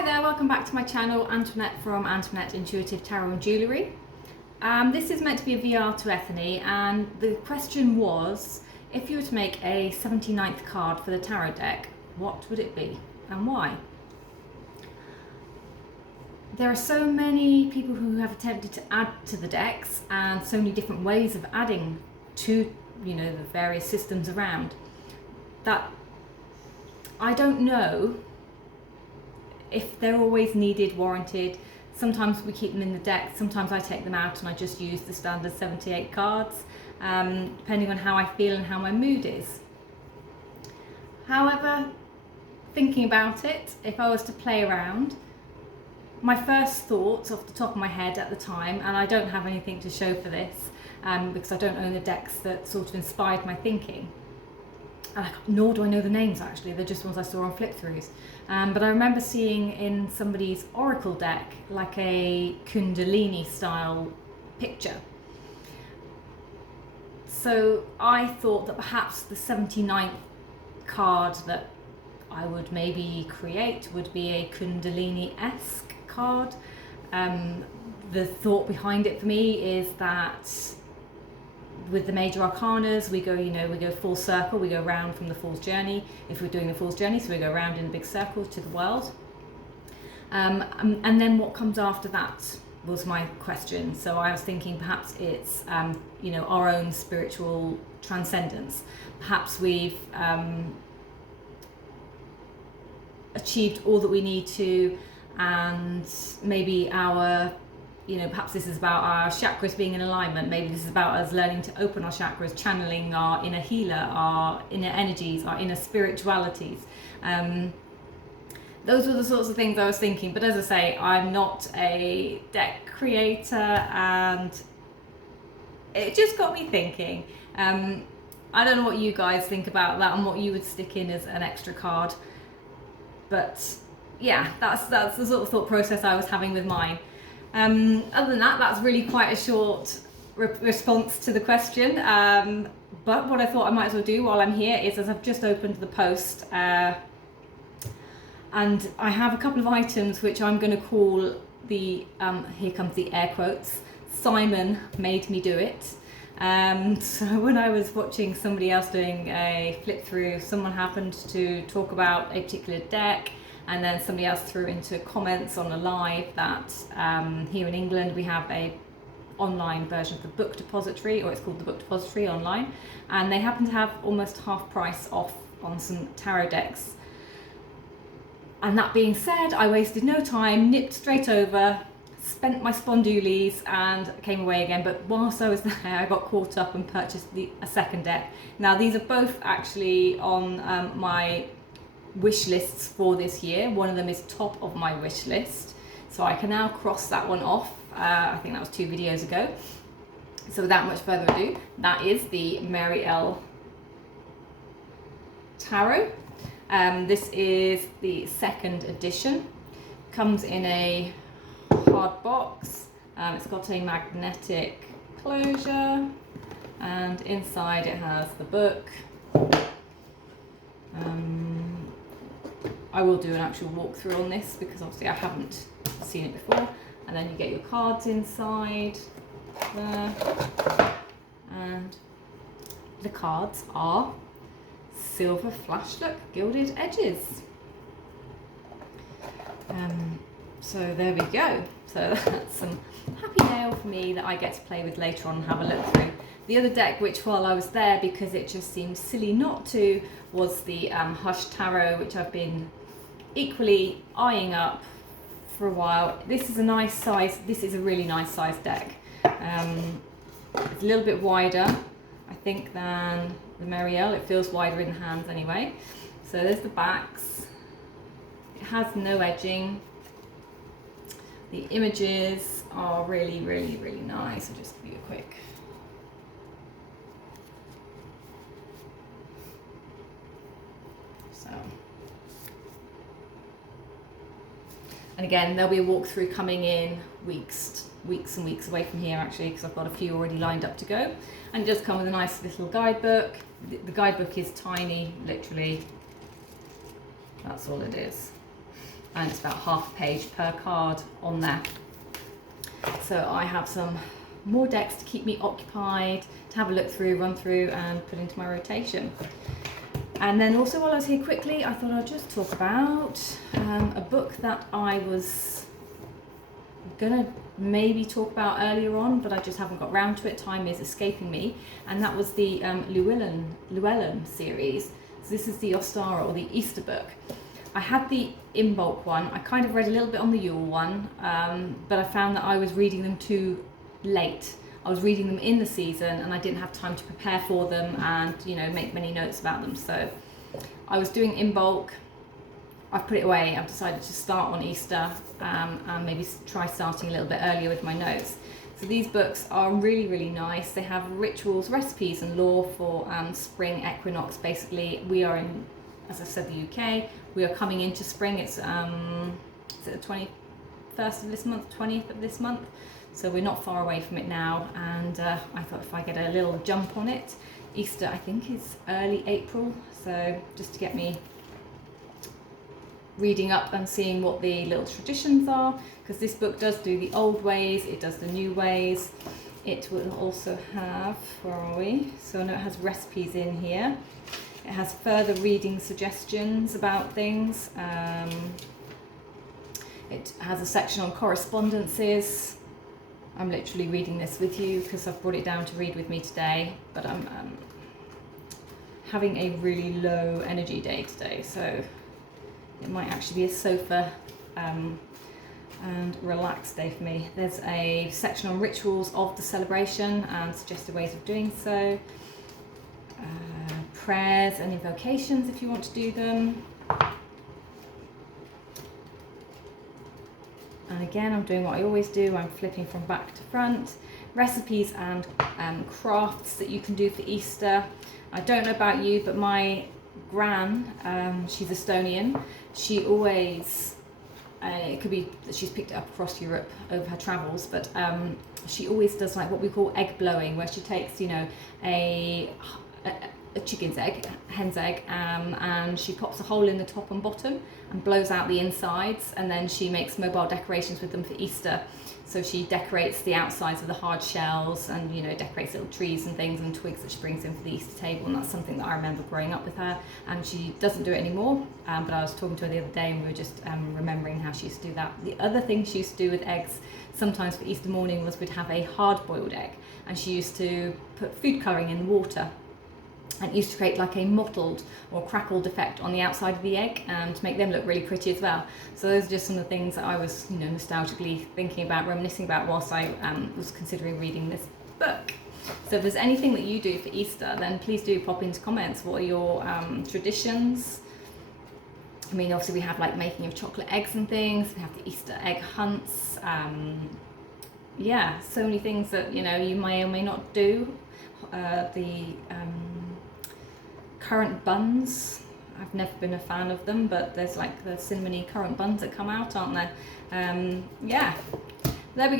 Hi there, welcome back to my channel, Antoinette from Antoinette Intuitive Tarot and Jewellery. This is meant to be a VR to Ethony, and the question was, if you were to make a 79th card for the tarot deck, what would it be and why? There are so many people who have attempted to add to the decks and so many different ways of adding to, the various systems around, that I don't know if they're always needed, warranted. Sometimes we keep them in the deck, sometimes I take them out and I just use the standard 78 cards, depending on how I feel and how my mood is. However, thinking about it, if I was to play around, my first thoughts off the top of my head at the time, and I don't have anything to show for this, because I don't own the decks that sort of inspired my thinking, nor do I know the names actually, they're just ones I saw on flip-throughs. But I remember seeing in somebody's oracle deck like a Kundalini style picture. So I thought that perhaps the 79th card that I would maybe create would be a Kundalini-esque card. The thought behind it for me is that with the major arcanas, we go full circle, we go round from the Fool's Journey, if we're doing the Fool's Journey, so we go round in a big circle to the world. And then what comes after that was my question. So I was thinking perhaps it's, our own spiritual transcendence. Perhaps we've achieved all that we need to, and maybe perhaps this is about our chakras being in alignment. Maybe this is about us learning to open our chakras, channeling our inner healer, our inner energies, our inner spiritualities. Those were the sorts of things I was thinking. But as I say, I'm not a deck creator, and it just got me thinking. I don't know what you guys think about that and what you would stick in as an extra card. But yeah, that's the sort of thought process I was having with mine. Other than that, that's really quite a short response to the question. But what I thought I might as well do while I'm here is, as I've just opened the post, and I have a couple of items which I'm going to call the, here comes the air quotes, Simon made me do it. So when I was watching somebody else doing a flip through, someone happened to talk about a particular deck, and then somebody else threw into comments on a live that here in England we have a online version of the Book Depository, or it's called the Book Depository online, and they happen to have almost half price off on some tarot decks. And that being said, I wasted no time, nipped straight over, spent my spondoolies and came away again. But whilst I was there, I got caught up and purchased a second deck. Now these are both actually on my wish lists for this year. One of them is top of my wish list, so I can now cross that one off. I think that was 2 videos ago. So without much further ado, that is the Mary L Tarot. This is the 2nd edition. Comes in a hard box. It's got a magnetic closure, and inside it has the book. I will do an actual walkthrough on this because obviously I haven't seen it before. And then you get your cards inside there, and the cards are silver flash look gilded edges. So there we go. So that's some happy mail for me that I get to play with later on and have a look through. The other deck, which while I was there, because it just seemed silly not to, was the Hush Tarot, which I've been equally eyeing up for a while. This is a nice size, this is a really nice size deck. It's a little bit wider, I think, than the Mary L. It feels wider in the hands anyway. So there's the backs. It has no edging. The images are really, really, really nice. I'll just give you a quick. So. And again, there'll be a walkthrough coming in weeks and weeks away from here actually, because I've got a few already lined up to go. And it does come with a nice little guidebook. The guidebook is tiny, literally. That's all it is. and it's about half a page per card on there. So I have some more decks to keep me occupied, to have a look through, run through and put into my rotation. And then also while I was here quickly, I thought I'd just talk about a book that I was gonna maybe talk about earlier on, but I just haven't got round to it. Time is escaping me. And that was the Lewellyn series. So this is the Ostara, or the Easter book. I had the in bulk one. I kind of read a little bit on the Yule one, but I found that I was reading them too late. I was reading them in the season and I didn't have time to prepare for them and, you know, make many notes about them. So I was doing in bulk. I've put it away. I've decided to start on Easter and maybe try starting a little bit earlier with my notes. So these books are really, really nice. They have rituals, recipes and lore for spring equinox. Basically, we are in, as I said, the UK. We are coming into spring. It's is it the 21st of this month, 20th of this month. So we're not far away from it now. And I thought if I get a little jump on it, Easter I think is early April. So just to get me reading up and seeing what the little traditions are, because this book does do the old ways, it does the new ways. It will also have, where are we? So I know it has recipes in here. It has further reading suggestions about things. It has a section on correspondences. I'm literally reading this with you because I've brought it down to read with me today, but I'm having a really low energy day today, so it might actually be a sofa and relaxed day for me. There's a section on rituals of the celebration and suggested ways of doing so. Prayers and invocations if you want to do them. And again, I'm doing what I always do. I'm flipping from back to front. Recipes and crafts that you can do for Easter. I don't know about you, but my gran, she's Estonian. She always, it could be that she's picked it up across Europe over her travels, but she always does like what we call egg blowing, where she takes, you know, a chicken's egg, a hen's egg, and she pops a hole in the top and bottom and blows out the insides, and then she makes mobile decorations with them for Easter. So she decorates the outsides of the hard shells and, you know, decorates little trees and things and twigs that she brings in for the Easter table, and that's something that I remember growing up with her. And she doesn't do it anymore, but I was talking to her the other day and we were just remembering how she used to do that. The other thing she used to do with eggs sometimes for Easter morning was we'd have a hard-boiled egg, and she used to put food colouring in the water, and it used to create like a mottled or crackled effect on the outside of the egg to make them look really pretty as well. So those are just some of the things that I was, you know, nostalgically thinking about, reminiscing about whilst I was considering reading this book. So if there's anything that you do for Easter, then please do pop into comments. What are your traditions? I mean, obviously we have like making of chocolate eggs and things. We have the Easter egg hunts. Yeah, so many things that, you know, you may or may not do. The currant buns, I've never been a fan of them, but there's like the cinnamony currant buns that come out, aren't there? Yeah, there we go.